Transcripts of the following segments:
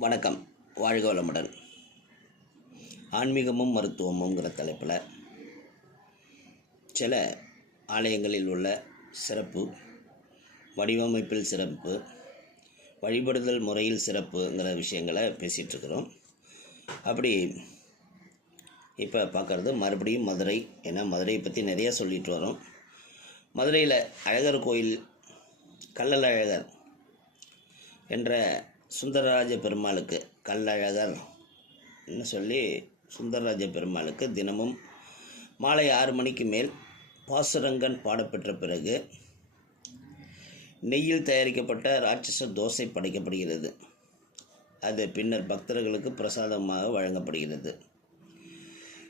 வணக்கம். வாழ்க வளமுடன். ஆன்மீகமும் மருத்துவமுங்கிற தலைப்பில் சில ஆலயங்களில் உள்ள சிறப்பு வடிவமைப்பில் சிறப்பு வழிபடுதல் முறையில் சிறப்புங்கிற விஷயங்களை பேசிகிட்ருக்கிறோம் அப்படி இப்போ பார்க்குறது மறுபடியும் மதுரை. ஏன்னா மதுரையை பற்றி நிறையா சொல்லிட்டு வரோம். மதுரையில் அழகர் கோயில் கள்ளல் என்ற சுந்தரராஜ பெருமாளுக்கு கல்லழகர் சொல்லி சுந்தரராஜ பெருமாளுக்கு தினமும் மாலை ஆறு மணிக்கு மேல் பாசுரங்கன் பாடப்பெற்ற பிறகு நெய்யில் தயாரிக்கப்பட்ட ராட்சச தோசை படைக்கப்படுகிறது. அது பின்னர் பக்தர்களுக்கு பிரசாதமாக வழங்கப்படுகிறது.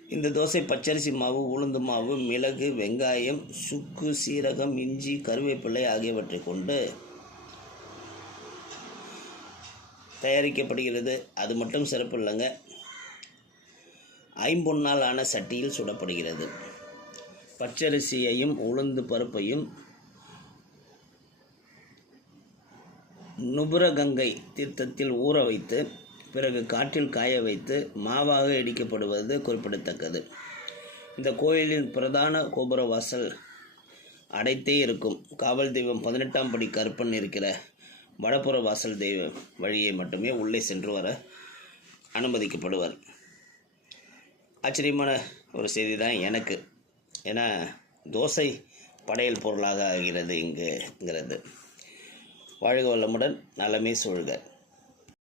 இந்த தோசை பச்சரிசி மாவு உளுந்து மாவு மிளகு வெங்காயம் சுக்கு சீரகம் இஞ்சி கருவேப்பிலை ஆகியவற்றை கொண்டு தயாரிக்கப்படுகிறது. அது மட்டும் சிறப்பு இல்லைங்க. ஐம்பொன்னால் ஆன சட்டியில் சுடப்படுகிறது. பச்சரிசியையும் உளுந்து பருப்பையும் நுபுரகங்கை தீர்த்தத்தில் ஊற வைத்து பிறகு காற்றில் காய வைத்து மாவாக இடிக்கப்படுவது குறிப்பிடத்தக்கது. இந்த கோயிலின் பிரதான கோபுர வாசல் அடைத்தே இருக்கும். காவல் தெய்வம் பதினெட்டாம் படி கருப்பன் இருக்கிற வடப்புற வாசல் தெய்வ வழியை மட்டுமே உள்ளே சென்று வர அனுமதிக்கப்படுவார். ஆச்சரியமான ஒரு செய்தி தான் எனக்கு. ஏன்னா தோசை படையல் பொருளாக ஆகிறது இங்குங்கிறது. வாழ்க வளமுடன் நலமே சூழ்க.